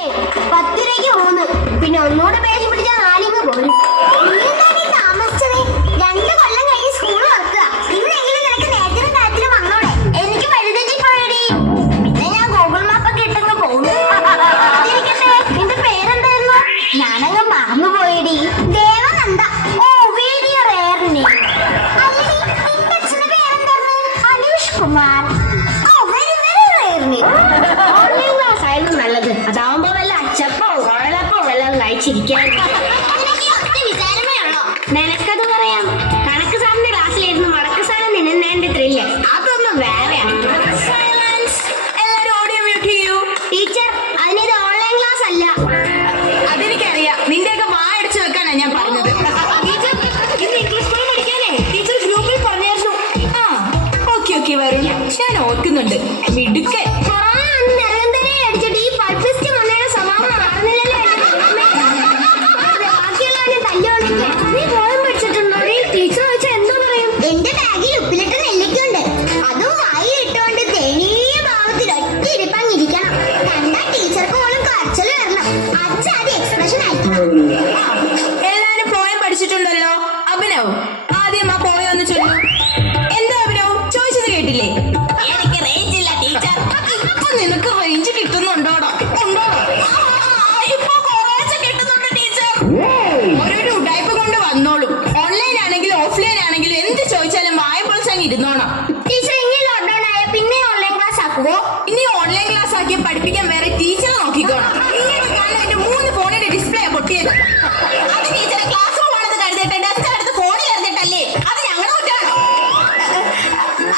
10 രൂപയ്ക്ക് 3. പിന്നെ ഒന്നുകൂടെ പേശി പിടിച്ചാൽ 4 പോലും. താമസിച്ചതേ 2 കൊല്ലം കഴിഞ്ഞ് സ്കൂൾ തുറക്കുക. ഇന്നെങ്കിലും നിനക്ക് നേരത്തിനും കാര്യത്തിലും വന്നോടെ. എനിക്ക് വലുതെറ്റിപ്പോയടി. പിന്നെ ഞാൻ ഗൂഗിൾ മാപ്പൊക്കെ ഇട്ടങ്ങ് പോകുന്നു. നിന്റെ പേരെന്തായിരുന്നു? ഞാനങ്ങ് മറന്നുപോയടി. ദേവനന്ദ. ഓ വീഡിയോ റെയറിനെ. നിന്റെ അച്ഛന്റെ പേരെന്തായിരുന്നു? അനീഷ് കുമാർ. ഓ വെരി വെരി റെയറിനെ. ഓൺലൈൻ ക്ലാസ് ആയിരുന്നു നല്ലത്. അതാവുമ്പോ വല്ല അച്ചപ്പോ കുഴലപ്പോ വല്ലതും കഴിച്ചിരിക്കാൻ. നിനക്കത് പറയാം. കണക്ക് സാറിന്റെ ക്ലാസ്സിലായിരുന്നു വടക്ക് സാറ് നിന്നേന്റെ ത്രില്ല്. അതൊന്നും വേറെയാണ്. ടീച്ചർ, അതിനിത് ഓൺലൈൻ ക്ലാസ് അല്ല. അതെനിക്കറിയാം. നിന്റെയൊക്കെ വായടിച്ചു വെക്കാനാ ഞാൻ പറഞ്ഞത്. ടീച്ചർ, ഇന്ന് ഇംഗ്ലീഷ് മീഡിയം പഠിക്കാനേ ടീച്ചർ ഗ്രൂപ്പിൽ പറഞ്ഞായിരുന്നു. ഓക്കെ ഓക്കെ വരുൺ, ഞാൻ ഓർക്കുന്നുണ്ട്. മിടുക്കൻ. എന്റെ ബാഗിൽ ഉപ്പിലിട്ട നെല്ലിക്കുണ്ട്. അതും വായി ഇട്ടുകൊണ്ട് ദയനീയ ഭാവത്തിൽ ഒറ്റ ഇരിപ്പാങ്ങിരിക്കണം. കണ്ടാ ടീച്ചർക്ക് പോലും കരച്ചിൽ വരണം. അച്ഛാതി എക്സ്പ്രഷൻ അയക്കണം. എല്ലാരും പോയം പഠിച്ചിട്ടുണ്ടല്ലോ. അഭിനവ്, ആദ്യം ആ പോയം ഒന്ന് ചൊല്ലു. എന്താ അഭിനവ് ചോദിച്ചത് കേട്ടില്ലേ? എനിക്ക് റേഞ്ച് ഇല്ല ടീച്ചർ. ഇപ്പൊ നിനക്ക് റേഞ്ച് കിട്ടുന്നുണ്ടോടോ? ഇപ്പൊ കുറച്ച് കിട്ടുന്നുണ്ട് ടീച്ചർ. ഓരോരോ ഉടായ്പ കൊണ്ട് വന്നോളും. ഓൺലൈൻ ആണെങ്കിലും ഓഫ്ലൈൻ ആണെങ്കിലും എന്ത് ചോദിച്ചാലും വായ പൊളിച്ചങ്ങ് ഇരുന്നോണം. ടീച്ചർ ഇനി ലോക്ക്ഡൌൺ ആയ പിന്നെ ഓൺലൈൻ ക്ലാസ് ആക്കുവോ? ഇനി ഓൺലൈൻ ക്ലാസ് ആക്കി പഠിപ്പിക്കാൻ വേറെ ടീച്ചറെ നോക്കിക്കോണം. ഇങ്ങനെ കാരണം എന്റെ 3 ഫോണിന്റെ ഡിസ്പ്ലേ പൊട്ടിയത്. അത് ടീച്ചറെ ക്ലാസ് റൂം ആണെന്ന് കരുതിയിട്ട് ഡെസ്ക് എടുത്ത് ഫോണിൽ എറിഞ്ഞിട്ടല്ലേ? അത് ഞങ്ങളുടെ കുറ്റാണോ?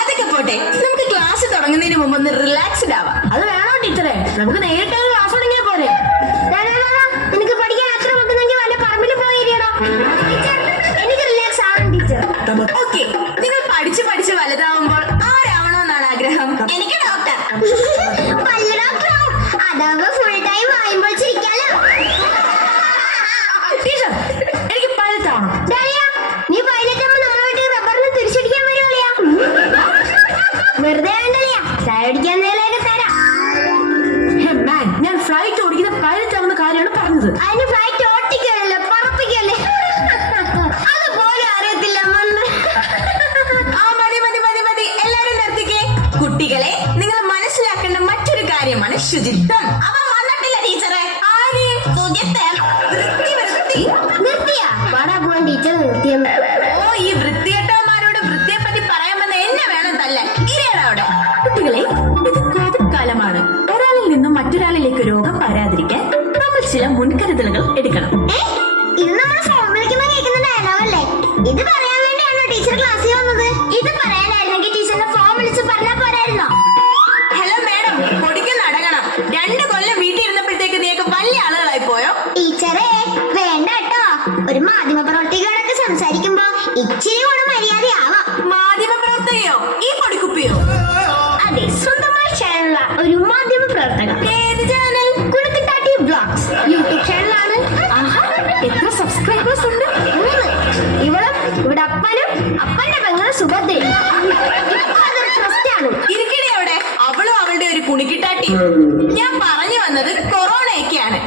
അതൊക്കെ പോട്ടെ, നമുക്ക് ക്ലാസ് തുടങ്ങുന്നതിന് മുമ്പ് ഒന്ന് റിലാക്സ്ഡ് ആവാം. അത് വേണോ ടീച്ചറെ? നമുക്ക് നേരിട്ട് ക്ലാസ് തുടങ്ങിയാൽ പോരെ? എനിക്ക് പഠിക്കാൻ അത്ര മുട്ടുന്നെങ്കിൽ വല്ല പറമ്പിൽ പോയിരിക്കണോ? എനിക്ക് റിലാക്സ് ആവണം ടീച്ചർ. ഓക്കെ, നിങ്ങൾ പഠിച്ച് പഠിച്ച് വലുതാവുമ്പോൾ ആരാവണമെന്നാണ് ആഗ്രഹം? എനിക്ക് ഡോക്ടർ. വല്ല ഡോക്ടറാവും. അതാവുമ്പോ ഫുൾ ടൈം വായുമ്പോൾ ചിരിക്കാലോ. ടീച്ചർ, എനിക്ക് പൈലറ്റാവണം. നീ പൈലറ്റ് ആകുമ്പോ നമ്മളെ വീട്ടിൽ റബ്ബറിന് തിരിച്ചടിക്കാൻ വരുവളിയാ. വെറുതെ വേണ്ടലിയാ, ചായ അടിക്കാൻ നേരൊക്കെ തരാം. ഞാൻ ഫ്ലൈറ്റ് ഓടിക്കുന്ന പൈലറ്റ് ആവുന്ന കാര്യമാണ് പറഞ്ഞത്. അതിന് ഫ്ലൈറ്റ് ഓട്ടിക്കല്ലേ പറപ്പിക്കല്ലേ? അതുപോലെ അറിയത്തില്ല. മതി മതി മതി മതി, എല്ലാരും നിർത്തിക്കേ. കുട്ടികളെ, നിങ്ങൾ മനസ്സിലാക്കേണ്ട മറ്റൊരു കാര്യമാണ് ശുചിത്വം. അവൻ വന്നിട്ടില്ല ടീച്ചറെ. ആര്? ശുചിത്വം. വൃത്തി വൃത്തി. നിർത്തിയാ? പാടാ പോവാൻ ടീച്ചർ നിർത്തിയെന്ന്. ഓ, ഈ വൃത്തികെട്ടവന്മാരോട് വൃത്തിയെ പറ്റി പറയാമെന്ന് എന്നെ വേണം തല്ലാൻ. ഇരിയടാ അവിടെ. കുട്ടികളെ, ഇത് കോവിഡ് കാലമാണ്. ഒരാളിൽ നിന്നും മറ്റൊരാളിലേക്ക് രോഗം പരാതിരിക്കാൻ നമ്മൾ ചില മുൻകരുതലുകൾ എടുക്കണം. ഇത് നമ്മുടെ ഫോൺ വിളിക്കുമ്പോ കേൾക്കുന്ന ഡയലോഗല്ലേ? ഇത് പറയാൻ വേണ്ടിയാണോ ടീച്ചർ ക്ലാസ്സിൽ വന്നത്? ഇത് പറയാനായിരുന്നെങ്കിൽ ടീച്ചറിന്റെ ഫോൺ വിളിച്ച് പറഞ്ഞാൽ പോരായിരുന്നോ? ഹലോ മാഡം, പൊടിക്ക് നടക്കണം. 2 കൊല്ലം വീട്ടിൽ ഇരുന്നപ്പോഴത്തേക്ക് നീയൊക്കെ വലിയ ആളുകളായി പോയോ? ടീച്ചറെ വേണ്ട കേട്ടോ. ഒരു മാധ്യമ പ്രവർത്തകയോടൊക്കെ സംസാരിക്കുമ്പോ ഇച്ചിരി കൂടെ മര്യാദയാവാം. മാധ്യമ പ്രവർത്തകയോ? ഈ പൊടിക്കുപ്പിയോ? അതെ, സ്വന്തമായി ചാനലുള്ള ഒരു മാധ്യമ പ്രവർത്തക. ഏത് ചാനൽ? കുണുക്കിട്ടാട്ടി വ്ലോഗ്സ് യൂട്യൂബ് ചാനലാണ്. എത്ര സബ്സ്ക്രൈബേഴ്സ് ഉണ്ട്? 3. ഇവളും ഇവിടെ അപ്പന്റെ പെങ്ങളും സുഭദ്രയും. അതൊരു ട്രസ്റ്റാണ്. ഇരിക്കണേ അവിടെ. അവളും അവളുടെ ഒരു കുണിക്കിട്ടാട്ടി. ഞാൻ പറഞ്ഞു വന്നത് കൊറോണയൊക്കെയാണ്.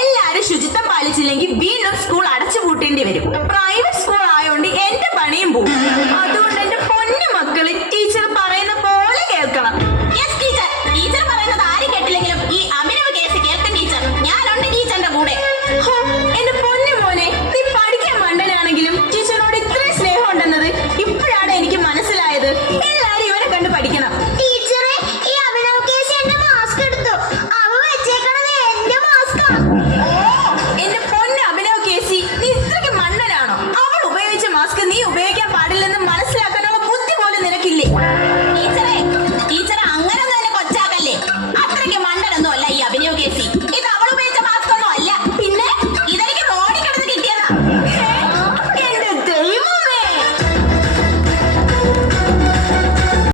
എല്ലാരും ശുചിത്വം പാലിച്ചില്ലെങ്കിൽ വീണ്ടും സ്കൂൾ അടച്ചു പൂട്ടേണ്ടി വരും. പ്രൈവറ്റ് സ്കൂൾ ആയതുകൊണ്ട് എന്റെ പണിയും പോകും. അതുകൊണ്ട് എന്റെ പൊന്നു മക്കള് ടീച്ചർ പറയുന്ന പോലെ കേൾക്കണം. Yes teacher. ടീച്ചർ പറയുന്നത് ആരും കേട്ടില്ലെങ്കിലും ഈ അഭിനവ് കേസ് കേൾക്കും ടീച്ചർ. ഞാനുണ്ട് ടീച്ചറിന്റെ കൂടെ. ഹോ, എന്റെ പൊന്നു മോനെ, നീ പഠിക്കാൻ മണ്ടനാണെങ്കിലും ടീച്ചറിനോട് ഇത്രയും സ്നേഹം ഉണ്ടെന്നത് ഇപ്പോഴാണ് എനിക്ക് മനസ്സിലായത്. എല്ലാരും ഇവനെ കണ്ട് പഠിക്കണം.